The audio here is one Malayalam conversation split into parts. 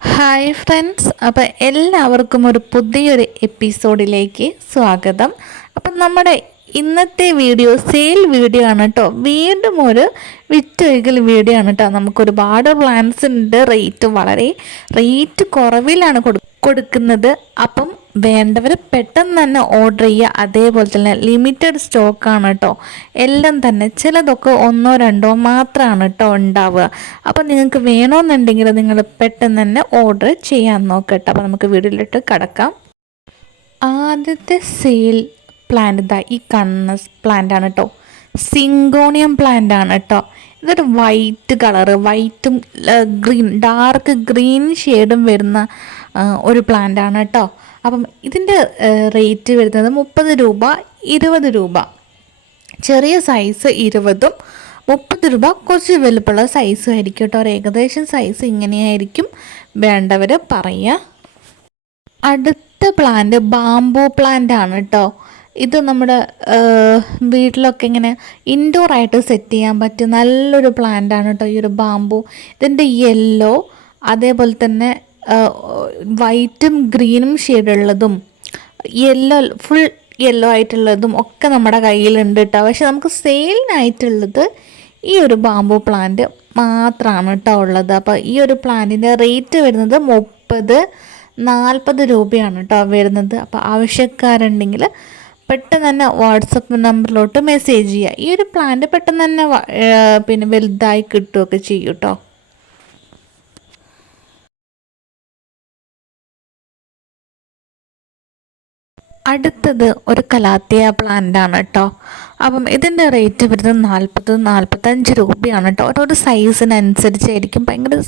ഹായ് ഫ്രണ്ട്സ് അപ്പോൾ എല്ലാവർക്കും ഒരു പുതിയൊരു എപ്പിസോഡിലേക്ക് സ്വാഗതം. അപ്പം നമ്മുടെ ഇന്നത്തെ വീഡിയോ സെയിൽ വീഡിയോ ആണ് കേട്ടോ വീണ്ടും ഒരു വിറ്റൊഴുകൽ വീഡിയോ ആണ് കേട്ടോ നമുക്കൊരുപാട് പ്ലാൻസിന്റെ റേറ്റ് വളരെ റേറ്റ് കുറവിലാണ് കൊടു കൊടുക്കുന്നത്. അപ്പം വേണ്ടവർ പെട്ടെന്ന് തന്നെ ഓർഡർ ചെയ്യുക. അതേപോലെ തന്നെ ലിമിറ്റഡ് സ്റ്റോക്കാണ് കേട്ടോ എല്ലാം തന്നെ ചിലതൊക്കെ ഒന്നോ രണ്ടോ മാത്രമാണ് കേട്ടോ ഉണ്ടാവുക. അപ്പം നിങ്ങൾക്ക് വേണമെന്നുണ്ടെങ്കിൽ നിങ്ങൾ പെട്ടെന്ന് തന്നെ ഓർഡർ ചെയ്യാൻ നോക്കട്ടെ. അപ്പോൾ നമുക്ക് വീട്ടിലിട്ട് കിടക്കാം. ആദ്യത്തെ സെയിൽ പ്ലാന്റ് ഇതാ ഈ കണ്ണ പ്ലാന്റ് ആണ് കേട്ടോ സിങ്കോണിയം പ്ലാന്റ് ആണ് കേട്ടോ ഇതൊരു വൈറ്റ് കളറ് വൈറ്റും ഗ്രീൻ ഡാർക്ക് ഗ്രീൻ ഷെയ്ഡും വരുന്ന ഒരു പ്ലാന്റ് ആണ് കേട്ടോ അപ്പം ഇതിന്റെ റേറ്റ് വരുന്നത് മുപ്പത് രൂപ ഇരുപത് രൂപ. ചെറിയ സൈസ് ഇരുപതും മുപ്പത് രൂപ കുറച്ച് വലുപ്പമുള്ള സൈസും ആയിരിക്കും കേട്ടോ ഒരു ഏകദേശം സൈസ് ഇങ്ങനെയായിരിക്കും വേണ്ടവർ പറയുക. അടുത്ത പ്ലാന്റ് ബാംബൂ പ്ലാന്റ് ആണ് കേട്ടോ ഇത് നമ്മുടെ വീട്ടിലൊക്കെ ഇങ്ങനെ ഇൻഡോർ ആയിട്ട് സെറ്റ് ചെയ്യാൻ പറ്റിയ നല്ലൊരു പ്ലാന്റ് ആണ് കേട്ടോ ഈ ഒരു ബാംബു ഇതിന്റെ യെല്ലോ അതേപോലെ തന്നെ വൈറ്റും ഗ്രീനും ഷെയ്ഡുള്ളതും യെല്ലോ ഫുൾ യെല്ലോ ആയിട്ടുള്ളതും ഒക്കെ നമ്മുടെ കയ്യിലുണ്ട് കേട്ടോ. പക്ഷെ നമുക്ക് സെയിലിനായിട്ടുള്ളത് ഈ ഒരു ബാംബു പ്ലാന്റ് മാത്രമാണ് കേട്ടോ ഉള്ളത്. അപ്പോൾ ഈ ഒരു പ്ലാന്റിന്റെ റേറ്റ് വരുന്നത് മുപ്പത് നാൽപ്പത് രൂപയാണ് കേട്ടോ വരുന്നത്. അപ്പോൾ ആവശ്യക്കാരുണ്ടെങ്കിൽ പെട്ടെന്ന് തന്നെ വാട്സപ്പ് നമ്പറിലോട്ട് മെസ്സേജ് ചെയ്യുക. ഈ ഒരു പ്ലാന്റ് പെട്ടെന്ന് തന്നെ പിന്നെ വലുതായി കിട്ടുകയൊക്കെ ചെയ്യും കേട്ടോ. അടുത്തത് ഒരു കലാത്തിയ പ്ലാന്റ് ആണ് കേട്ടോ അപ്പം ഇതിന്റെ റേറ്റ് വരുന്നത് നാൽപ്പത് നാൽപ്പത്തഞ്ച് രൂപയാണ് കേട്ടോ ഓരോ സൈസിനനുസരിച്ചായിരിക്കും ഭയങ്കര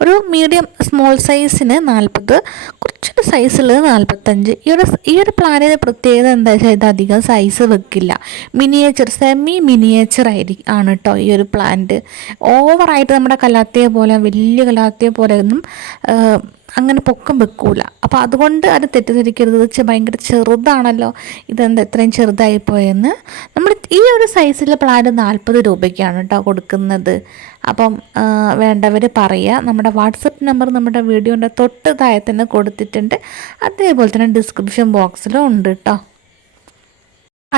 ഒരു മീഡിയം സ്മോൾ സൈസിന് നാൽപ്പത് കുറച്ചൊരു സൈസുള്ളത് നാൽപ്പത്തഞ്ച് ഈ ഒരു ഈ ഒരു പ്ലാനിന്റെ പ്രത്യേകത എന്താ വെച്ചാൽ ഇത് അധികം സൈസ് വെക്കില്ല. മിനിയേച്ചർ സെമി മിനിയേച്ചർ ആയിരിക്കും ആണ് കേട്ടോ ഈ ഒരു പ്ലാന്റ് ഓവറായിട്ട് നമ്മുടെ കലാത്തിയ പോലെ വലിയ കലാത്തിയ പോലെ ഒന്നും അങ്ങനെ പൊക്കം വെക്കൂല. അപ്പോൾ അതുകൊണ്ട് അത് തെറ്റിദ്ധരിക്കരുത്. ഇത് ഭയങ്കര ചെറുതാണല്ലോ. ഇതെന്താ ഇത്രയും ചെറുതായി പോയെന്ന്. നമ്മൾ ഈ ഒരു സൈസിലെ പ്ലാന്റ് നാൽപ്പത് രൂപയ്ക്കാണ് കേട്ടോ കൊടുക്കുന്നത്. അപ്പം വേണ്ടവർ പറയുക നമ്മുടെ വാട്സപ്പ് നമ്പർ നമ്മുടെ വീഡിയോന്റെ തൊട്ട് താഴെ തന്നെ കൊടുത്തിട്ടുണ്ട്. അതേപോലെ തന്നെ ഡിസ്ക്രിപ്ഷൻ ബോക്സിലും ഉണ്ട് കേട്ടോ.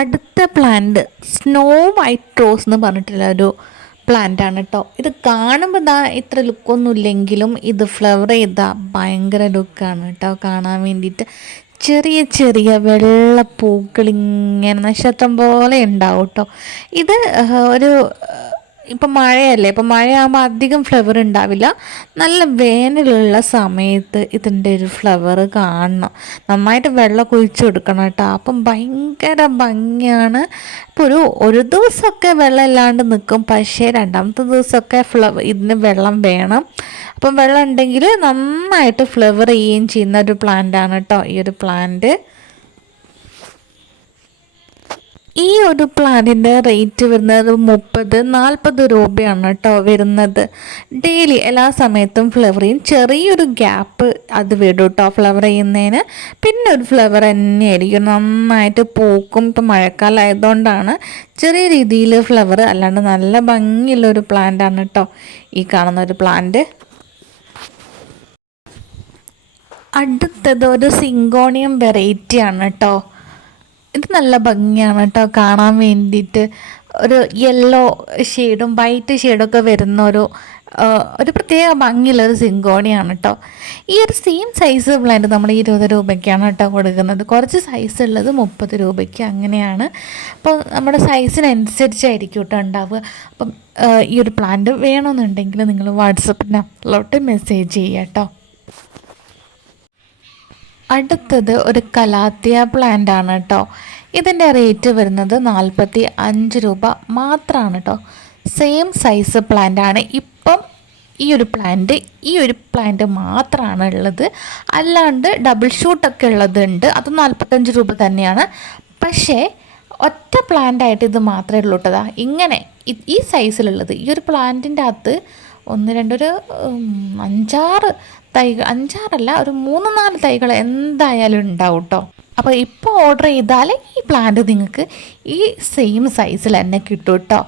അടുത്ത പ്ലാന്റ് സ്നോ വൈറ്റ് റോസ് എന്ന് പറഞ്ഞിട്ടുള്ള ഒരു പ്ലാന്റ് ആണ് കേട്ടോ ഇത് കാണുമ്പോൾ ഇതാ ഇത്ര ലുക്കൊന്നും ഇല്ലെങ്കിലും ഇത് ഫ്ലവർ ചെയ്ത ഭയങ്കര ലുക്കാണ് കേട്ടോ കാണാൻ വേണ്ടിയിട്ട്. ചെറിയ ചെറിയ വെള്ള പൂക്കൾ ഇങ്ങനെ നക്ഷത്രം പോലെ ഉണ്ടാവും കേട്ടോ ഇത് ഒരു ഇപ്പം മഴയല്ലേ ഇപ്പം മഴയാകുമ്പോൾ അധികം ഫ്ലവർ ഉണ്ടാവില്ല. നല്ല വേനലുള്ള സമയത്ത് ഇതിന്റെ ഒരു ഫ്ലവർ കാണണം. നന്നായിട്ട് വെള്ളം കുഴിച്ച് കൊടുക്കണം കേട്ടോ. അപ്പം ഭയങ്കര ഭംഗിയാണ്. ഇപ്പോൾ ഒരു ഒരു ദിവസമൊക്കെ വെള്ളം ഇല്ലാണ്ട് നിൽക്കും. പക്ഷേ രണ്ടാമത്തെ ദിവസമൊക്കെ ഫ്ലവർ ഇതിന് വെള്ളം വേണം. അപ്പം വെള്ളം ഉണ്ടെങ്കിൽ നന്നായിട്ട് ഫ്ലവർ ചെയ്യുകയും ചെയ്യുന്ന ഒരു പ്ലാന്റ് ആണ് കേട്ടോ ഈ ഒരു പ്ലാന്റ് ഈ ഒരു പ്ലാനിന്റെ റേറ്റ് വരുന്നത് മുപ്പത് നാൽപ്പത് രൂപയാണ് കേട്ടോ വരുന്നത്. ഡെയിലി എല്ലാ സമയത്തും ഫ്ലവർ ചെയ്യും ചെറിയൊരു ഗ്യാപ്പ് അത് വിടും കേട്ടോ ഫ്ലവർ ചെയ്യുന്നതിന്. പിന്നെ ഒരു ഫ്ലവർ തന്നെയായിരിക്കും. നന്നായിട്ട് പൂക്കും ഇപ്പം മഴക്കാലമായതുകൊണ്ടാണ് ചെറിയ രീതിയിൽ ഫ്ലവർ അല്ലാണ്ട് നല്ല ഭംഗിയുള്ളൊരു പ്ലാന്റ് ആണ് കേട്ടോ ഈ കാണുന്ന ഒരു പ്ലാന്റ്. അടുത്തത് ഒരു സിങ്കോണിയം വെറൈറ്റി ആണ് കേട്ടോ. ഇത് നല്ല ഭംഗിയാണ് കേട്ടോ. കാണാൻ വേണ്ടിയിട്ട് ഒരു യെല്ലോ ഷെയ്ഡും വൈറ്റ് ഷെയ്ഡൊക്കെ വരുന്ന ഒരു ഒരു പ്രത്യേക ഭംഗിയുള്ള ഒരു സിങ്കോണിയാണ് കേട്ടോ. ഈ ഒരു സെയിം സൈസ് പ്ലാന്റ് നമ്മൾ ഇരുപത് രൂപയ്ക്കാണ് കേട്ടോ കൊടുക്കുന്നത്. കുറച്ച് സൈസ് ഉള്ളത് മുപ്പത് രൂപയ്ക്ക് അങ്ങനെയാണ്. അപ്പോൾ നമ്മുടെ സൈസിനനുസരിച്ചായിരിക്കും കേട്ടോ ഉണ്ടാവുക. അപ്പം ഈ ഒരു പ്ലാന്റ് വേണമെന്നുണ്ടെങ്കിൽ നിങ്ങൾ വാട്സപ്പിനകത്തോട്ട് മെസ്സേജ് ചെയ്യാം കേട്ടോ. അടുത്തത് ഒരു കലാത്തിയ പ്ലാന്റ് ആണ് കേട്ടോ ഇതിന്റെ റേറ്റ് വരുന്നത് നാൽപ്പത്തി അഞ്ച് രൂപ മാത്രമാണ് കേട്ടോ സെയിം സൈസ് പ്ലാന്റ് ആണ്. ഇപ്പം ഈ ഒരു പ്ലാന്റ് ഈ ഒരു പ്ലാന്റ് മാത്രമാണ് ഉള്ളത്. അല്ലാണ്ട് ഡബിൾ ഷൂട്ടൊക്കെ ഉള്ളതുണ്ട് അത് നാൽപ്പത്തഞ്ച് രൂപ തന്നെയാണ്. പക്ഷേ ഒറ്റ പ്ലാന്റ് ആയിട്ട് ഇത് മാത്രമേ ഉള്ളൂ കേട്ടോ ഇങ്ങനെ ഈ സൈസിലുള്ളത് ഈ ഒരു പ്ലാന്റിന്റെ അകത്ത് ഒന്ന് രണ്ടൊരു അഞ്ചാറ് തൈകൾ അഞ്ചാറല്ല ഒരു മൂന്ന് നാല് തൈകൾ എന്തായാലും ഉണ്ടാവും കേട്ടോ അപ്പോൾ ഇപ്പോൾ ഓർഡർ ചെയ്താൽ ഈ പ്ലാന്റ് നിങ്ങൾക്ക് ഈ സെയിം സൈസിൽ തന്നെ കിട്ടും കേട്ടോ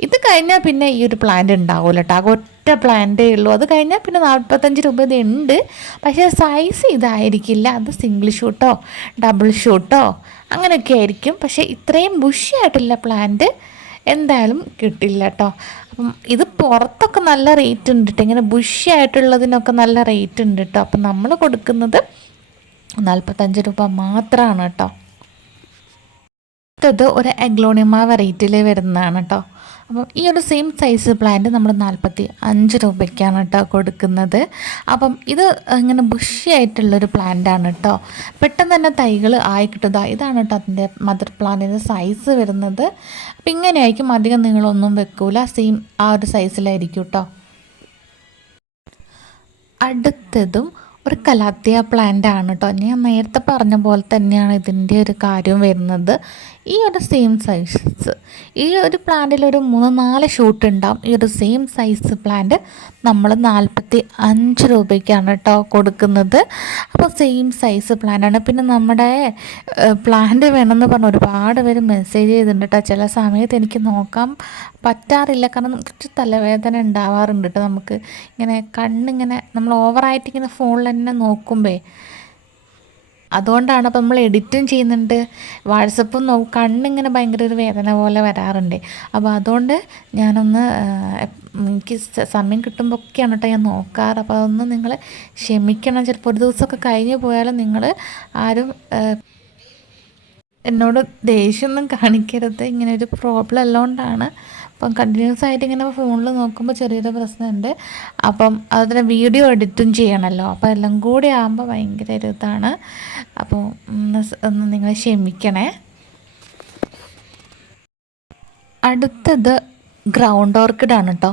ഇത് കഴിഞ്ഞാൽ പിന്നെ ഈ ഒരു പ്ലാന്റ് ഉണ്ടാവില്ല കേട്ടോ ആകെ ഒറ്റ പ്ലാന്റേ ഉള്ളൂ. അത് കഴിഞ്ഞാൽ പിന്നെ നാൽപ്പത്തഞ്ച് രൂപ ഇത് ഉണ്ട്. പക്ഷേ സൈസ് ഇതായിരിക്കില്ല. അത് സിംഗിൾ ഷൂട്ടോ ഡബിൾ ഷൂട്ടോ അങ്ങനെയൊക്കെ ആയിരിക്കും. പക്ഷേ ഇത്രയും ബുഷിയായിട്ടുള്ള പ്ലാന്റ് എന്തായാലും കിട്ടില്ല കേട്ടോ അപ്പം ഇത് പുറത്തൊക്കെ നല്ല റേറ്റ് ഉണ്ട് കേട്ടോ ഇങ്ങനെ ബുഷി ആയിട്ടുള്ളതിനൊക്കെ നല്ല റേറ്റ് ഉണ്ട് കേട്ടോ അപ്പം നമ്മൾ കൊടുക്കുന്നത് നാൽപ്പത്തഞ്ച് രൂപ മാത്രമാണ് കേട്ടോ അടുത്തത് ഒരു എഗ്ലോണിമ വെറൈറ്റിയിൽ വരുന്നതാണ് കേട്ടോ അപ്പം ഈ ഒരു സെയിം സൈസ് പ്ലാന്റ് നമ്മൾ നാൽപ്പത്തി അഞ്ച് രൂപയ്ക്കാണ് കേട്ടോ കൊടുക്കുന്നത്. അപ്പം ഇത് ഇങ്ങനെ ബുഷി ആയിട്ടുള്ളൊരു പ്ലാന്റാണ് കേട്ടോ പെട്ടെന്ന് തന്നെ തൈകൾ ആയി കിട്ടുക ഇതാണ് കേട്ടോ അതിന്റെ മദർ പ്ലാന്റിന്റെ സൈസ് വരുന്നത്. അപ്പം ഇങ്ങനെയായിരിക്കും അധികം നിങ്ങളൊന്നും വെക്കൂല. സെയിം ആ ഒരു സൈസിലായിരിക്കും കേട്ടോ അടുത്തതും ഒരു കലാത്തിയ പ്ലാന്റ് ആണ് കേട്ടോ ഞാൻ നേരത്തെ പറഞ്ഞ പോലെ തന്നെയാണ് ഇതിന്റെ ഒരു കാര്യം വരുന്നത്. ഈ ഒരു സെയിം സൈസ് ഈ ഒരു പ്ലാന്റിൽ ഒരു മൂന്ന് നാല് ഷൂട്ട് ഉണ്ടാവും. ഈ ഒരു സെയിം സൈസ് പ്ലാന്റ് നമ്മൾ നാൽപ്പത്തി അഞ്ച് രൂപയ്ക്കാണ് കേട്ടോ കൊടുക്കുന്നത്. അപ്പോൾ സെയിം സൈസ് പ്ലാന്റാണ് പിന്നെ നമ്മുടെ പ്ലാന്റ് വേണമെന്ന് പറഞ്ഞ് ഒരുപാട് പേര് മെസ്സേജ് ചെയ്തിട്ടുണ്ട് കേട്ടോ ചില സമയത്ത് എനിക്ക് നോക്കാൻ പറ്റാറില്ല. കാരണം കുറച്ച് തലവേദന ഉണ്ടാവാറുണ്ട് കേട്ടോ നമുക്ക് ഇങ്ങനെ കണ്ണിങ്ങനെ നമ്മൾ ഓവറായിട്ട് ഇങ്ങനെ ഫോണിൽ തന്നെ നോക്കുമ്പേ അതുകൊണ്ടാണ് അപ്പം നമ്മൾ എഡിറ്റും ചെയ്യുന്നുണ്ട്. വാട്സപ്പും നോ കണ്ണിങ്ങനെ ഭയങ്കര ഒരു വേദന പോലെ വരാറുണ്ട്. അപ്പോൾ അതുകൊണ്ട് ഞാനൊന്ന് എനിക്ക് സമയം കിട്ടുമ്പോൾ ഒക്കെയാണ് കേട്ടോ ഞാൻ നോക്കാറ്. അപ്പോൾ അതൊന്ന് നിങ്ങൾ ക്ഷമിക്കണം. ചിലപ്പോൾ ഒരു ദിവസമൊക്കെ കഴിഞ്ഞ് പോയാലും നിങ്ങൾ ആരും എന്നോട് ദേഷ്യമൊന്നും കാണിക്കരുത്. ഇങ്ങനെ ഒരു പ്രോബ്ലം ഉള്ളതുകൊണ്ടാണ്. അപ്പം കണ്ടിന്യൂസ് ആയിട്ട് ഇങ്ങനെ ഫോണിൽ നോക്കുമ്പോൾ ചെറിയൊരു പ്രശ്നമുണ്ട്. അപ്പം അതിന് വീഡിയോ എഡിറ്റും ചെയ്യണമല്ലോ അപ്പോൾ എല്ലാം കൂടി ആകുമ്പോൾ ഭയങ്കര ഒരു ഇതാണ്. അപ്പോൾ ഒന്ന് നിങ്ങൾ ക്ഷമിക്കണേ. അടുത്തത് ഗ്രൗണ്ട് ഓർക്കിഡാണ് കേട്ടോ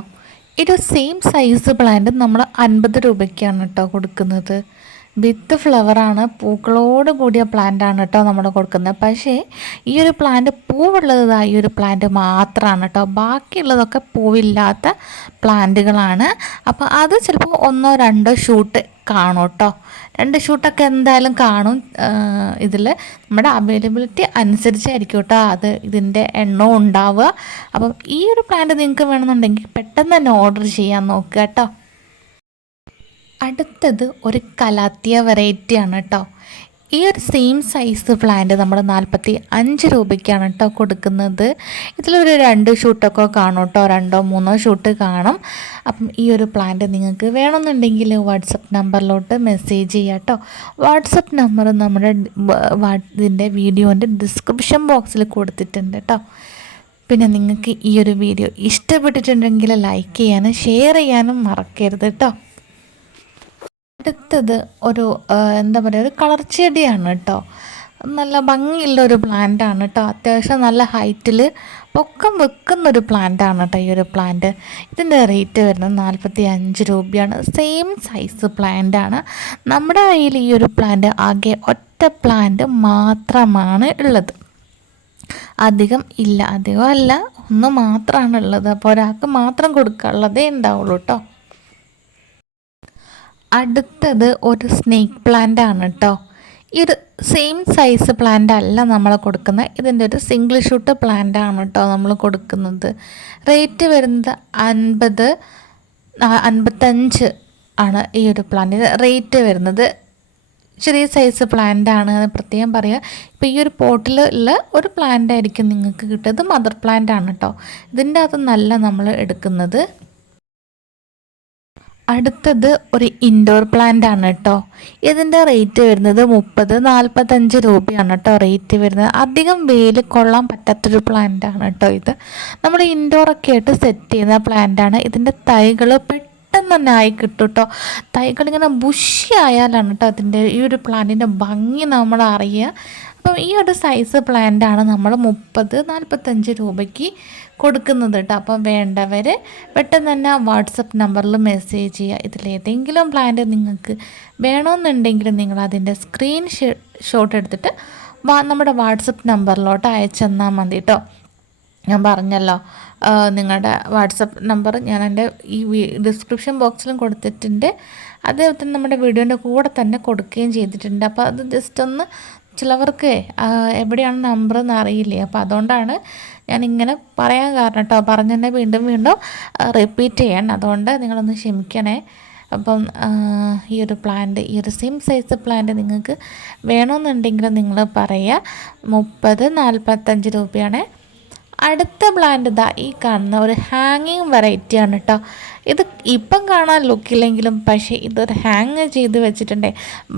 ഇത് സെയിം സൈസ് പ്ലാന്റ് നമ്മൾ അൻപത് രൂപയ്ക്കാണ് കേട്ടോ കൊടുക്കുന്നത്. വിത്ത് ഫ്ലവറാണ് പൂക്കളോട് കൂടിയ പ്ലാന്റാണ് കേട്ടോ നമ്മൾ കൊടുക്കുന്നത്. പക്ഷേ ഈ ഒരു പ്ലാന്റ് പൂവുള്ളത് ഈ ഒരു പ്ലാന്റ് മാത്രമാണ് കേട്ടോ ബാക്കിയുള്ളതൊക്കെ പൂവില്ലാത്ത പ്ലാന്റുകളാണ്. അപ്പോൾ അത് ചിലപ്പോൾ ഒന്നോ രണ്ടോ ഷൂട്ട് കാണും കേട്ടോ രണ്ട് ഷൂട്ടൊക്കെ എന്തായാലും കാണും. ഇതിൽ നമ്മുടെ അവൈലബിലിറ്റി അനുസരിച്ചായിരിക്കും കേട്ടോ അത് ഇതിന്റെ എണ്ണവും ഉണ്ടാവുക. അപ്പം ഈ ഒരു പ്ലാന്റ് നിങ്ങൾക്ക് വേണമെന്നുണ്ടെങ്കിൽ പെട്ടെന്ന് തന്നെ ഓർഡർ ചെയ്യാൻ നോക്കുക കേട്ടോ അടുത്തത് ഒരു കലാത്തിയ വെറൈറ്റി ആണ് കേട്ടോ. ഈ ഒരു സെയിം സൈസ് പ്ലാന്റ് നമ്മൾ നാൽപ്പത്തി അഞ്ച് രൂപയ്ക്കാണ് കേട്ടോ കൊടുക്കുന്നത്. ഇതിലൊരു രണ്ട് ഷൂട്ടൊക്കെ കാണും കേട്ടോ. രണ്ടോ മൂന്നോ ഷൂട്ട് കാണും. അപ്പം ഈ ഒരു പ്ലാന്റ് നിങ്ങൾക്ക് വേണമെന്നുണ്ടെങ്കിൽ വാട്സപ്പ് നമ്പറിലോട്ട് മെസ്സേജ് ചെയ്യാം കേട്ടോ. വാട്സപ്പ് നമ്പർ നമ്മുടെ ഇതിന്റെ വീഡിയോന്റെ ഡിസ്ക്രിപ്ഷൻ ബോക്സിൽ കൊടുത്തിട്ടുണ്ട് കേട്ടോ. പിന്നെ നിങ്ങൾക്ക് ഈ ഒരു വീഡിയോ ഇഷ്ടപ്പെട്ടിട്ടുണ്ടെങ്കിൽ ലൈക്ക് ചെയ്യാനും ഷെയർ ചെയ്യാനും മറക്കരുത് കേട്ടോ. അടുത്തത് ഒരു എന്താ പറയുക ഒരു കളർ ചെടിയാണ് കേട്ടോ നല്ല ഭംഗിയുള്ള ഒരു പ്ലാന്റ് ആണ് കേട്ടോ അത്യാവശ്യം നല്ല ഹൈറ്റിൽ പൊക്കം വെക്കുന്ന ഒരു പ്ലാന്റ് ആണ് കേട്ടോ ഈ ഒരു പ്ലാന്റ് ഇതിന്റെ റേറ്റ് വരുന്നത് നാൽപ്പത്തി അഞ്ച് രൂപയാണ്. സെയിം സൈസ് പ്ലാന്റ് ആണ്. നമ്മുടെ കയ്യിൽ ഈ ഒരു പ്ലാന്റ് ആകെ ഒറ്റ പ്ലാന്റ് മാത്രമാണ് ഉള്ളത്. അധികം ഇല്ല. അധികം അല്ല. ഒന്ന് മാത്രമാണ് ഉള്ളത്. അപ്പോൾ ഒരാൾക്ക് മാത്രം കൊടുക്കാനുള്ളതേ ഉണ്ടാവുള്ളൂ കേട്ടോ അടുത്തത് ഒരു സ്നേക്ക് പ്ലാന്റ് ആണ് കേട്ടോ ഇത് സെയിം സൈസ് പ്ലാന്റ് അല്ല നമ്മൾ കൊടുക്കുന്നത് ഇതിന്റെ ഒരു സിംഗിൾ ഷൂട്ട് പ്ലാന്റ് ആണ് കേട്ടോ നമ്മൾ കൊടുക്കുന്നത്. റേറ്റ് വരുന്നത് അൻപത് അൻപത്തഞ്ച് ആണ് ഈ ഒരു പ്ലാന്റിന് റേറ്റ് വരുന്നത് ചെറിയ സൈസ് പ്ലാന്റ് ആണ് പ്രത്യേകം പറയുക ഇപ്പോൾ ഈ ഒരു പോട്ടിൽ ഉള്ള ഒരു പ്ലാന്റ് ആയിരിക്കും നിങ്ങൾക്ക് കിട്ടുന്നത് മദർ പ്ലാന്റ് ആണ് കേട്ടോ ഇതിന്റെ അകത്ത് നല്ല നമ്മൾ എടുക്കുന്നത്. അടുത്തത് ഒരു ഇൻഡോർ പ്ലാന്റ് ആണ് കേട്ടോ ഇതിന്റെ റേറ്റ് വരുന്നത് മുപ്പത് നാൽപ്പത്തഞ്ച് രൂപയാണ് കേട്ടോ റേറ്റ് വരുന്നത്. അധികം വെയിൽ കൊള്ളാൻ പറ്റാത്തൊരു പ്ലാന്റ് ആണ് കേട്ടോ ഇത്. നമ്മൾ ഇൻഡോറൊക്കെ ആയിട്ട് സെറ്റ് ചെയ്യുന്ന പ്ലാന്റ് ആണ്. ഇതിന്റെ തൈകൾ പെട്ടെന്ന് തന്നെ ആയി കിട്ടും കേട്ടോ തൈകൾ ഇങ്ങനെ ബുഷി ആയാലാണ് കേട്ടോ അതിന്റെ ഈ ഒരു പ്ലാന്റിന്റെ ഭംഗി നമ്മൾ അറിയുക. അപ്പം ഈ ഒരു സൈസ് പ്ലാന്റ് ആണ് നമ്മൾ മുപ്പത് നാൽപ്പത്തഞ്ച് രൂപയ്ക്ക് കൊടുക്കുന്നത് കേട്ടോ. അപ്പം വേണ്ടവർ പെട്ടെന്ന് തന്നെ വാട്സപ്പ് നമ്പറിൽ മെസ്സേജ് ചെയ്യുക. ഇതിലേതെങ്കിലും പ്ലാന്റ് നിങ്ങൾക്ക് വേണമെന്നുണ്ടെങ്കിൽ നിങ്ങൾ അതിന്റെ സ്ക്രീൻ ഷോട്ട് എടുത്തിട്ട് വാ നമ്മുടെ വാട്സപ്പ് നമ്പറിലോട്ട് അയച്ചെന്നാൽ മതി കേട്ടോ. ഞാൻ പറഞ്ഞല്ലോ നിങ്ങളുടെ വാട്സപ്പ് നമ്പർ ഞാൻ എന്റെ ഈ ഡിസ്ക്രിപ്ഷൻ ബോക്സിലും കൊടുത്തിട്ടുണ്ട്. അതേപോലെ നമ്മുടെ വീഡിയോന്റെ കൂടെ തന്നെ കൊടുക്കുകയും ചെയ്തിട്ടുണ്ട്. അപ്പോൾ അത് ജസ്റ്റ് ഒന്ന് ചിലവർക്ക് എവിടെയാണ് നമ്പർ എന്ന് അറിയില്ലേ? അപ്പോൾ അതുകൊണ്ടാണ് ഞാൻ ഇങ്ങനെ പറയാൻ കാരണം കേട്ടോ പറഞ്ഞു തന്നെ വീണ്ടും വീണ്ടും റിപ്പീറ്റ് ചെയ്യണം. അതുകൊണ്ട് നിങ്ങളൊന്ന് ക്ഷമിക്കണേ. അപ്പം ഈ ഒരു പ്ലാന്റ് ഈ ഒരു സെയിം സൈസ് പ്ലാന്റ് നിങ്ങൾക്ക് വേണമെന്നുണ്ടെങ്കിൽ നിങ്ങൾ പറയുക. മുപ്പത് നാൽപ്പത്തഞ്ച് രൂപയാണ്. അടുത്ത പ്ലാന്റ് ഇതാ ഈ കാണുന്ന ഒരു ഹാങ്ങിങ് വെറൈറ്റിയാണ് കേട്ടോ ഇത് ഇപ്പം കാണാൻ ലുക്കില്ലെങ്കിലും പക്ഷേ ഇതൊരു ഹാങ് ചെയ്ത് വെച്ചിട്ടുണ്ടേ.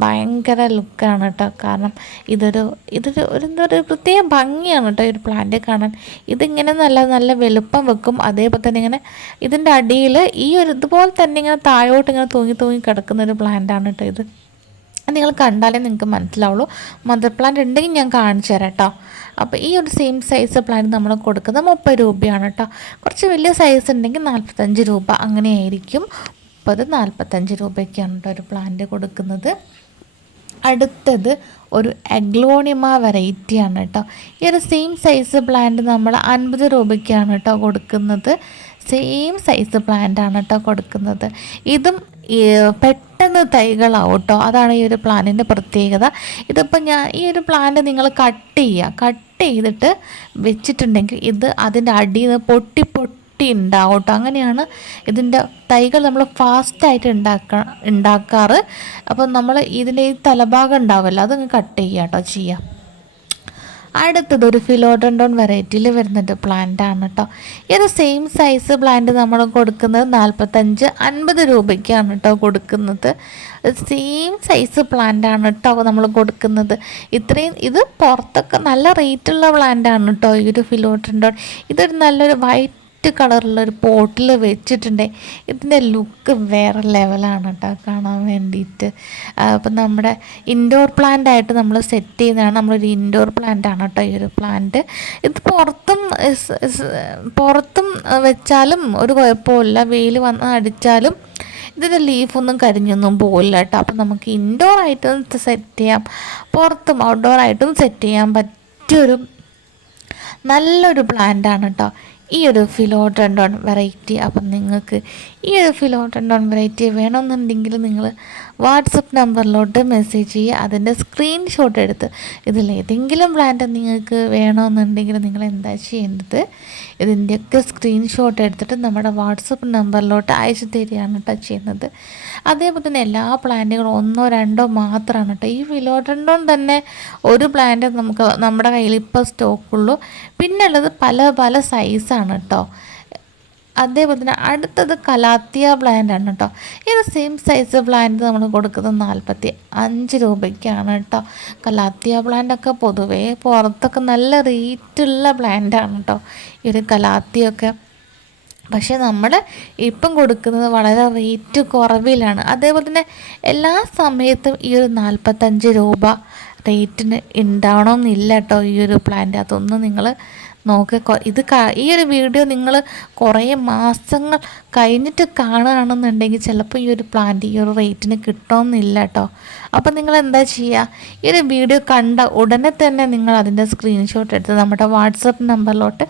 ഭയങ്കര ലുക്കാണ് കേട്ടോ കാരണം ഇതൊരു ഇതൊരു ഒരു എന്താ പറയുക പ്രത്യേക ഭംഗിയാണ് കേട്ടോ ഈ ഒരു പ്ലാന്റ് കാണാൻ. ഇതിങ്ങനെ നല്ല നല്ല വെളുപ്പം വെക്കും. അതേപോലെ തന്നെ ഇങ്ങനെ ഇതിന്റെ അടിയിൽ ഈ ഒരു ഇതുപോലെ തന്നെ ഇങ്ങനെ താഴോട്ട് ഇങ്ങനെ തൂങ്ങി തൂങ്ങി കിടക്കുന്ന ഒരു പ്ലാന്റാണ് കേട്ടോ ഇത്. നിങ്ങൾ കണ്ടാലേ നിങ്ങൾക്ക് മനസ്സിലാവുള്ളൂ. മദർ പ്ലാന്റ് ഉണ്ടെങ്കിൽ ഞാൻ കാണിച്ചു തരാം കേട്ടോ അപ്പോൾ ഈ ഒരു സെയിം സൈസ് പ്ലാന്റ് നമ്മൾ കൊടുക്കുന്നത് മുപ്പത് രൂപയാണ് കേട്ടോ കുറച്ച് വലിയ സൈസ് ഉണ്ടെങ്കിൽ നാൽപ്പത്തഞ്ച് രൂപ. അങ്ങനെയായിരിക്കും മുപ്പത് നാൽപ്പത്തഞ്ച് രൂപയ്ക്കാണ് കേട്ടോ ഒരു പ്ലാന്റ് കൊടുക്കുന്നത്. അടുത്തത് ഒരു എഗ്ലോണിമ വെറൈറ്റിയാണ് കേട്ടോ ഈ ഒരു സെയിം സൈസ് പ്ലാന്റ് നമ്മൾ അൻപത് രൂപയ്ക്കാണ് കേട്ടോ കൊടുക്കുന്നത്. സെയിം സൈസ് പ്ലാന്റ് ആണ് കേട്ടോ കൊടുക്കുന്നത്. ഇതും പെട്ടെന്ന് തൈകളാവും കേട്ടോ അതാണ് ഈ ഒരു പ്ലാന്റിന്റെ പ്രത്യേകത. ഇതിപ്പോൾ ഞാൻ ഈ ഒരു പ്ലാന്റ് നിങ്ങൾ കട്ട് ചെയ്യുക കട്ട് ചെയ്തിട്ട് വെച്ചിട്ടുണ്ടെങ്കിൽ ഇത് അതിന്റെ അടിയിൽ നിന്ന് പൊട്ടി പൊട്ടി ഉണ്ടാവും കേട്ടോ. അങ്ങനെയാണ് ഇതിന്റെ തൈകൾ നമ്മൾ ഫാസ്റ്റായിട്ട് ഉണ്ടാക്ക ഉണ്ടാക്കാറ്. അപ്പോൾ നമ്മൾ ഇതിന്റെ ഈ തലഭാഗം ഉണ്ടാവുമല്ലോ അതങ്ങ് കട്ട് ചെയ്യാം കേട്ടോ ചെയ്യാം. അടുത്തത് ഒരു ഫിലോഡൻഡോൺ വെറൈറ്റിയിൽ വരുന്നുണ്ട്. പ്ലാന്റ് ആണ് കേട്ടോ ഇത് സെയിം സൈസ് പ്ലാന്റ് നമ്മൾ കൊടുക്കുന്നത് നാൽപ്പത്തഞ്ച് അൻപത് രൂപയ്ക്കാണ് കേട്ടോ കൊടുക്കുന്നത്. സെയിം സൈസ് പ്ലാന്റ് ആണ് കേട്ടോ നമ്മൾ കൊടുക്കുന്നത്. ഇത്രയും ഇത് പുറത്തൊക്കെ നല്ല റേറ്റുള്ള പ്ലാന്റ് ആണ് കേട്ടോ ഈ ഒരു ഫിലോഡൻഡോൺ ഇതൊരു നല്ലൊരു വൈറ്റ് വൈറ്റ് ഒരു പോട്ടിൽ വെച്ചിട്ടുണ്ട്. ഇതിന്റെ ലുക്ക് വേറെ ലെവലാണ് കേട്ടോ കാണാൻ വേണ്ടിയിട്ട് അപ്പം നമ്മുടെ ഇൻഡോർ പ്ലാന്റ് ആയിട്ട് നമ്മൾ സെറ്റ് ചെയ്യുന്നതാണ്. നമ്മളൊരു ഇൻഡോർ പ്ലാന്റ് ആണ് കേട്ടോ ഈ ഒരു പ്ലാന്റ് ഇത് പുറത്തും പുറത്തും വെച്ചാലും ഒരു കുഴപ്പമില്ല വെയിൽ വന്ന് അടിച്ചാലും ഇതിന്റെ ലീഫൊന്നും കരിഞ്ഞൊന്നും പോകില്ല കേട്ടോ അപ്പം നമുക്ക് ഇൻഡോർ ആയിട്ടും സെറ്റ് ചെയ്യാം. പുറത്തും ഔട്ട്ഡോർ ആയിട്ടും സെറ്റ് ചെയ്യാൻ പറ്റിയൊരു നല്ലൊരു പ്ലാന്റ് ആണ് കേട്ടോ ഈ ഒരു ഫിലോഡൻഡോൺ വെറൈറ്റി അപ്പം നിങ്ങൾക്ക് ഈ ഒരു ഫിലോഡൻഡോൺ വെറൈറ്റി വേണമെന്നുണ്ടെങ്കിൽ നിങ്ങൾ വാട്സപ്പ് നമ്പറിലോട്ട് മെസ്സേജ് ചെയ്യുക അതിന്റെ സ്ക്രീൻഷോട്ട് എടുത്ത്. ഇതിൽ ഏതെങ്കിലും പ്ലാന്റ് നിങ്ങൾക്ക് വേണമെന്നുണ്ടെങ്കിൽ നിങ്ങൾ എന്താ ചെയ്യേണ്ടത്? ഇതിന്റെയൊക്കെ സ്ക്രീൻഷോട്ട് എടുത്തിട്ട് നമ്മുടെ വാട്സപ്പ് നമ്പറിലോട്ട് അയച്ചു തരികയാണ് കേട്ടോ ചെയ്യുന്നത്. അതേപോലെ തന്നെ എല്ലാ പ്ലാന്റുകളും ഒന്നോ രണ്ടോ മാത്രമാണ് കേട്ടോ ഈ ഫിലോഡൻഡോൺ തന്നെ ഒരു പ്ലാന്റ് നമുക്ക് നമ്മുടെ കയ്യിൽ ഇപ്പോൾ സ്റ്റോക്കുള്ളൂ പിന്നെ ഉള്ളത് പല പല സൈസാണ് കേട്ടോ അതേപോലെ തന്നെ അടുത്തത് കലാത്തിയ പ്ലാന്റ് ആണ് കേട്ടോ ഇത് സെയിം സൈസ് പ്ലാന്റ് നമ്മൾ കൊടുക്കുന്നത് നാൽപ്പത്തി അഞ്ച് രൂപയ്ക്കാണ് കേട്ടോ. കലാത്തിയ പ്ലാന്റ് ഒക്കെ പൊതുവേ പുറത്തൊക്കെ നല്ല റേറ്റുള്ള പ്ലാന്റ് ആണ് കേട്ടോ ഈ ഒരു കലാത്തിയൊക്കെ. പക്ഷേ നമ്മൾ ഇപ്പം കൊടുക്കുന്നത് വളരെ റേറ്റ് കുറവിലാണ്. അതേപോലെ തന്നെ എല്ലാ സമയത്തും ഈ ഒരു നാൽപ്പത്തഞ്ച് രൂപ റേറ്റിന് ഉണ്ടാവണമെന്നില്ല കേട്ടോ ഈ ഒരു പ്ലാന്റ് അതൊന്നും നിങ്ങൾ നോക്കുക ഇത് ഈ ഒരു വീഡിയോ നിങ്ങൾ കുറേ മാസങ്ങൾ കഴിഞ്ഞിട്ട് കാണുകയാണെന്നുണ്ടെങ്കിൽ ചിലപ്പോൾ ഈ ഒരു പ്ലാന്റ് ഈ ഒരു റേറ്റിന് കിട്ടണമെന്നില്ല കേട്ടോ അപ്പോൾ നിങ്ങൾ എന്താ ചെയ്യുക ഈ ഒരു വീഡിയോ കണ്ട ഉടനെ തന്നെ നിങ്ങൾ അതിന്റെ സ്ക്രീൻഷോട്ട് എടുത്ത് നമ്മുടെ വാട്സപ്പ് നമ്പറിലോട്ട്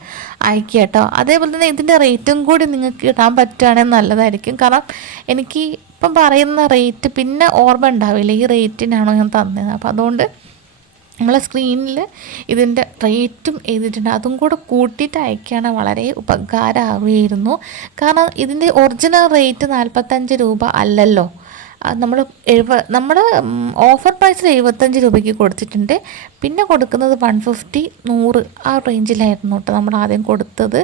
അയക്കുക കേട്ടോ അതേപോലെ തന്നെ ഇതിന്റെ റേറ്റും കൂടി നിങ്ങൾക്ക് ഇടാൻ പറ്റുകയാണെങ്കിൽ നല്ലതായിരിക്കും. കാരണം എനിക്ക് ഇപ്പം പറയുന്ന റേറ്റ് പിന്നെ ഓർമ്മ ഉണ്ടാവില്ല. ഈ റേറ്റിനാണോ ഞാൻ തന്നത് അപ്പോൾ അതുകൊണ്ട് നമ്മളെ സ്ക്രീനിൽ ഇതിന്റെ റേറ്റും എഴുതിയിട്ടുണ്ട്. അതും കൂടെ കൂട്ടിയിട്ട് അയക്കുകയാണ് വളരെ ഉപകാരമാവുകയായിരുന്നു കാരണം ഇതിന്റെ ഒറിജിനൽ റേറ്റ് നാൽപ്പത്തഞ്ച് രൂപ അല്ലല്ലോ. നമ്മൾ എഴുപ നമ്മൾ ഓഫർ പ്രൈസിൽ എഴുപത്തഞ്ച് രൂപയ്ക്ക് കൊടുത്തിട്ടുണ്ട്. പിന്നെ കൊടുക്കുന്നത് വൺ ഫിഫ്റ്റി നൂറ് ആ റേഞ്ചിലായിരുന്നു കേട്ടോ നമ്മൾ ആദ്യം കൊടുത്തത്.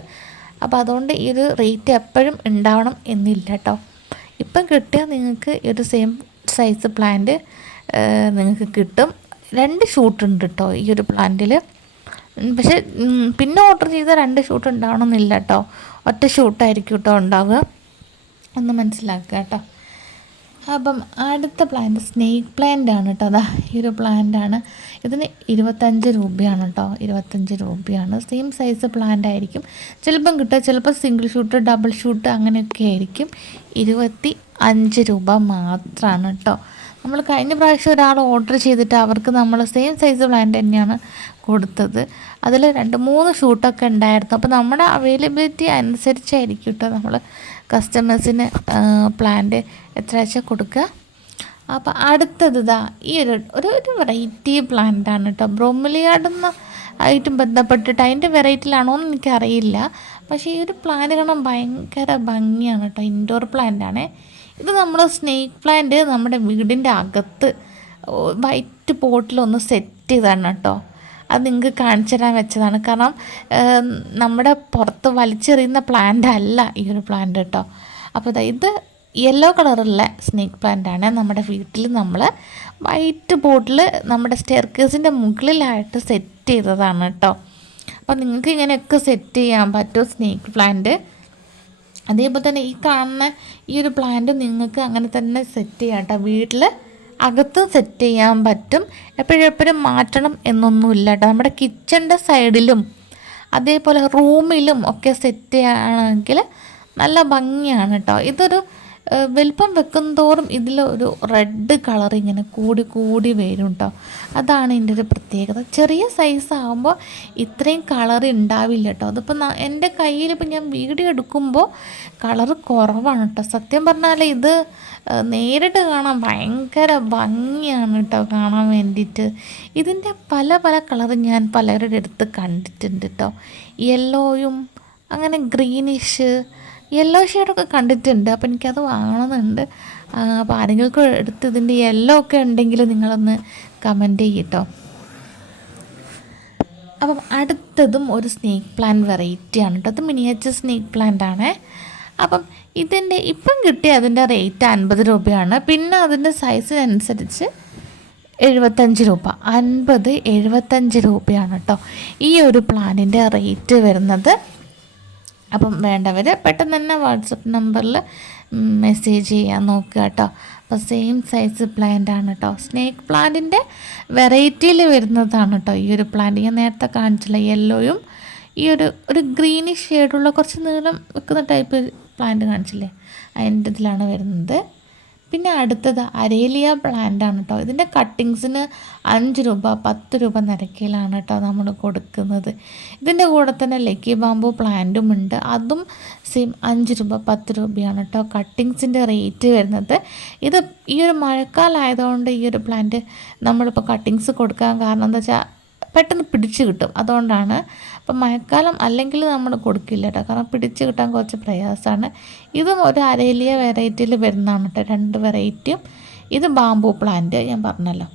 അപ്പോൾ അതുകൊണ്ട് ഈ ഒരു റേറ്റ് എപ്പോഴും ഉണ്ടാവണം എന്നില്ല കേട്ടോ. ഇപ്പം കിട്ടിയാൽ നിങ്ങൾക്ക് ഈ ഒരു സെയിം സൈസ് പ്ലാന്റ് നിങ്ങൾക്ക് കിട്ടും. രണ്ട് ഷൂട്ട് ഉണ്ട് കേട്ടോ ഈ ഒരു പ്ലാന്റിൽ പക്ഷെ പിന്നെ ഓർഡർ ചെയ്ത രണ്ട് ഷൂട്ട് ഉണ്ടാവണമെന്നില്ല കേട്ടോ ഒറ്റ ഷൂട്ടായിരിക്കും കേട്ടോ ഉണ്ടാവുക. ഒന്ന് മനസ്സിലാക്കുക കേട്ടോ അപ്പം അടുത്ത പ്ലാന്റ് സ്നേക്ക് പ്ലാന്റ് ആണ് കേട്ടോ അതാ ഈ ഒരു പ്ലാന്റ് ആണ്. ഇതിന് ഇരുപത്തഞ്ച് രൂപയാണ് കേട്ടോ ഇരുപത്തഞ്ച് രൂപയാണ്. സെയിം സൈസ് പ്ലാന്റ് ആയിരിക്കും. ചിലപ്പം കിട്ടുക ചിലപ്പോൾ സിംഗിൾ ഷൂട്ട് ഡബിൾ ഷൂട്ട് അങ്ങനെയൊക്കെ ആയിരിക്കും. ഇരുപത്തി അഞ്ച് രൂപ മാത്രമാണ് കേട്ടോ നമ്മൾ കഴിഞ്ഞ പ്രാവശ്യം ഒരാൾ ഓർഡർ ചെയ്തിട്ട് അവർക്ക് നമ്മൾ സെയിം സൈസ് പ്ലാന്റ് തന്നെയാണ് കൊടുത്തത്. അതിൽ രണ്ട് മൂന്ന് ഷൂട്ടൊക്കെ ഉണ്ടായിരുന്നു. അപ്പോൾ നമ്മുടെ അവൈലബിലിറ്റി അനുസരിച്ചായിരിക്കും കേട്ടോ നമ്മൾ കസ്റ്റമേഴ്സിന് പ്ലാന്റ് എത്ര ആഴ്ച കൊടുക്കുക. അപ്പോൾ അടുത്തത് ഇതാ ഈ ഒരു ഒരു ഒരു വെറൈറ്റി പ്ലാന്റ് ആണ് കേട്ടോ ബ്രോമിലിയാടുന്ന ആയിട്ടും ബന്ധപ്പെട്ടിട്ട് അതിന്റെ വെറൈറ്റിയിലാണോ എന്ന് എനിക്കറിയില്ല. പക്ഷേ ഈ ഒരു പ്ലാന്റ് കാണാൻ ഭയങ്കര ഭംഗിയാണ് കേട്ടോ ഇൻഡോർ പ്ലാന്റ് ആണ്. ഇത് നമ്മൾ സ്നേക്ക് പ്ലാന്റ് നമ്മുടെ വീടിന്റെ അകത്ത് വൈറ്റ് പോട്ടിലൊന്ന് സെറ്റ് ചെയ്താണ് കേട്ടോ അത് നിങ്ങൾക്ക് കാണിച്ചു തരാൻ വെച്ചതാണ്. കാരണം നമ്മുടെ പുറത്ത് വലിച്ചെറിയുന്ന പ്ലാന്റ് അല്ല ഈ ഒരു പ്ലാന്റ് കേട്ടോ അപ്പോൾ ഇത് യെല്ലോ കളറുള്ള സ്നേക്ക് പ്ലാന്റ് ആണ്. നമ്മുടെ വീട്ടിൽ നമ്മൾ വൈറ്റ് ബോട്ടിൽ നമ്മുടെ സ്റ്റെയർക്കേസിന്റെ മുകളിലായിട്ട് സെറ്റ് ചെയ്തതാണ് കേട്ടോ അപ്പോൾ നിങ്ങൾക്ക് ഇങ്ങനെയൊക്കെ സെറ്റ് ചെയ്യാൻ പറ്റും സ്നേക്ക് പ്ലാന്റ് അതേപോലെ തന്നെ ഈ കാണുന്ന ഈ ഒരു പ്ലാന്റ് നിങ്ങൾക്ക് അങ്ങനെ തന്നെ സെറ്റ് ചെയ്യാം കേട്ടോ വീട്ടിൽ അകത്ത് സെറ്റ് ചെയ്യാൻ പറ്റും. എപ്പോഴെപ്പോഴും മാറ്റണം എന്നൊന്നുമില്ല കേട്ടോ നമ്മുടെ കിച്ചന്റെ സൈഡിലും അതേപോലെ റൂമിലും ഒക്കെ സെറ്റ് ചെയ്യുകയാണെങ്കിൽ നല്ല ഭംഗിയാണ് കേട്ടോ ഇതൊരു വലിപ്പം വെക്കുന്തോറും ഇതിൽ ഒരു റെഡ് കളർ ഇങ്ങനെ കൂടി കൂടി വരും കേട്ടോ അതാണ് ഇതിന്റെ ഒരു പ്രത്യേകത. ചെറിയ സൈസ് ആകുമ്പോൾ ഇത്രയും കളർ ഉണ്ടാവില്ല കേട്ടോ അതിപ്പോൾ എന്റെ കയ്യിൽ ഇപ്പം ഞാൻ വീഡിയോ എടുക്കുമ്പോൾ കളർ കുറവാണ് കേട്ടോ സത്യം പറഞ്ഞാൽ ഇത് നേരിട്ട് കാണാൻ ഭയങ്കര ഭംഗിയാണ് കേട്ടോ കാണാൻ വേണ്ടിയിട്ട് ഇതിന്റെ പല പല കളർ ഞാൻ പലരുടെ അടുത്ത് കണ്ടിട്ടുണ്ട് കേട്ടോ യെല്ലോയും അങ്ങനെ ഗ്രീനിഷ് യെല്ലോ ഷെയ്ഡൊക്കെ കണ്ടിട്ടുണ്ട്. അപ്പോൾ എനിക്കത് വാങ്ങണമെന്നുണ്ട് അപ്പോൾ ആരെങ്കിലും എടുത്ത് ഇതിന്റെ യെല്ലോ ഒക്കെ ഉണ്ടെങ്കിൽ നിങ്ങളൊന്ന് കമന്റ് ചെയ്യട്ടോ. അപ്പം അടുത്തതും ഒരു സ്നേക്ക് പ്ലാന്റ് വെറൈറ്റി ആണ് കേട്ടോ. അത് മിനിയേച്ചർ സ്നേക്ക് പ്ലാന്റ് ആണ്. അപ്പം ഇതിന്റെ ഇപ്പം കിട്ടിയ അതിന്റെ റേറ്റ് അൻപത് രൂപയാണ്. പിന്നെ അതിന്റെ സൈസിനനുസരിച്ച് എഴുപത്തഞ്ച് രൂപ. അൻപത് എഴുപത്തഞ്ച് രൂപയാണ് കേട്ടോ. ഈ ഒരു പ്ലാനിന്റെ റേറ്റ് വരുന്നത്. അപ്പം വേണ്ടവർ പെട്ടെന്ന് തന്നെ വാട്സപ്പ് നമ്പറിൽ മെസ്സേജ് ചെയ്യാൻ നോക്കുക കേട്ടോ. അപ്പോൾ സെയിം സൈസ് പ്ലാന്റ് ആണ് കേട്ടോ. സ്നേക്ക് പ്ലാന്റിന്റെ വെറൈറ്റിയിൽ വരുന്നതാണ് കേട്ടോ ഈ ഒരു പ്ലാന്റ് ഞാൻ നേരത്തെ കാണിച്ചില്ല യെല്ലോയും ഈ ഒരു ഒരു ഗ്രീനിഷ് ഷെയ്ഡുള്ള കുറച്ച് നീളം വെക്കുന്ന ടൈപ്പ് പ്ലാന്റ് കാണിച്ചില്ലേ? അതിന്റെ ഇതിലാണ് വരുന്നത്. പിന്നെ അടുത്തത് അരേലിയ പ്ലാന്റ് ആണ് കേട്ടോ ഇതിന്റെ കട്ടിങ്സിന് അഞ്ച് രൂപ പത്ത് രൂപ നിരക്കിലാണ് കേട്ടോ നമ്മൾ കൊടുക്കുന്നത്. ഇതിന്റെ കൂടെ തന്നെ ലക്കി ബാമ്പു പ്ലാന്റും ഉണ്ട്. അതും സെയിം അഞ്ച് രൂപ പത്ത് രൂപയാണ് കേട്ടോ കട്ടിങ്സിന്റെ റേറ്റ് വരുന്നത്. ഇത് ഈ ഒരു മഴക്കാലമായതുകൊണ്ട് ഈ ഒരു പ്ലാന്റ് നമ്മളിപ്പോൾ കട്ടിങ്സ് കൊടുക്കാൻ കാരണം എന്താ വെച്ചാൽ പെട്ടെന്ന് പിടിച്ചു കിട്ടും. അതുകൊണ്ടാണ് അപ്പം മഴക്കാലം അല്ലെങ്കിൽ നമ്മൾ കൊടുക്കില്ല കേട്ടോ. കാരണം പിടിച്ച് കിട്ടാൻ കുറച്ച് പ്രയാസമാണ്. ഇതും ഒരു അരയിലിയ വെറൈറ്റിയിൽ വരുന്നതാണ് കേട്ടോ. രണ്ട് വെറൈറ്റിയും. ഇത് ബാംബു പ്ലാന്റ് ഞാൻ പറഞ്ഞല്ലോ.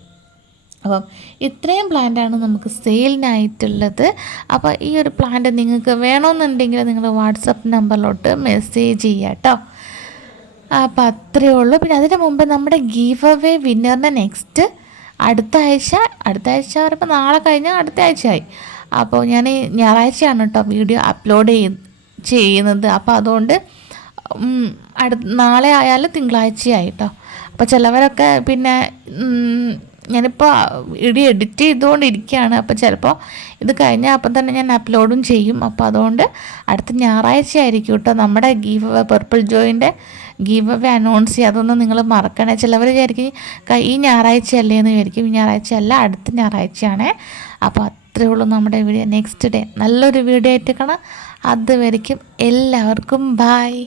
അപ്പം ഇത്രയും പ്ലാന്റാണ് നമുക്ക് സെയിലിനായിട്ടുള്ളത് അപ്പോൾ ഈ ഒരു പ്ലാന്റ് നിങ്ങൾക്ക് വേണമെന്നുണ്ടെങ്കിൽ നിങ്ങൾ വാട്സപ്പ് നമ്പറിലോട്ട് മെസ്സേജ് ചെയ്യാം കേട്ടോ. അപ്പോൾ അത്രയേ ഉള്ളൂ. പിന്നെ അതിന് മുമ്പ് നമ്മുടെ ഗീവ് അവേ വിന്നറിന്റെ നെക്സ്റ്റ് അടുത്ത ആഴ്ച അടുത്ത ആഴ്ച പറയുമ്പോൾ നാളെ കഴിഞ്ഞാൽ അടുത്ത ആഴ്ചയായി. അപ്പോൾ ഞാൻ ഞായറാഴ്ചയാണ് കേട്ടോ വീഡിയോ അപ്ലോഡ് ചെയ്യ ചെയ്യുന്നത്. അപ്പോൾ അതുകൊണ്ട് അടു നാളെ ആയാലും തിങ്കളാഴ്ചയായി കേട്ടോ അപ്പോൾ ചിലവരൊക്കെ പിന്നെ ഞാനിപ്പോൾ ഇടി എഡിറ്റ് ചെയ്തുകൊണ്ടിരിക്കുകയാണ്. അപ്പോൾ ചിലപ്പോൾ ഇത് കഴിഞ്ഞാൽ അപ്പം തന്നെ ഞാൻ അപ്ലോഡും ചെയ്യും. അപ്പോൾ അതുകൊണ്ട് അടുത്ത ഞായറാഴ്ച ആയിരിക്കും കേട്ടോ നമ്മുടെ ഗീവ് പർപ്പിൾ ജോയിന്റെ ഗീവ് അവേ അനൗൺസ് ചെയ്യുക. അതൊന്നും നിങ്ങൾ മറക്കണേ. ചിലവർ വിചാരിക്കും ഈ ഞായറാഴ്ച അല്ലേ എന്ന് വിചാരിക്കും. ഈ ഞായറാഴ്ച അല്ല അടുത്ത ഞായറാഴ്ചയാണേ. അപ്പോൾ അത്രേ ഉള്ളൂ നമ്മുടെ വീഡിയോ. നെക്സ്റ്റ് ഡേ നല്ലൊരു വീഡിയോ ആയിട്ട് കാണാം. അതുവരെയ്ക്കും എല്ലാവർക്കും ബായ്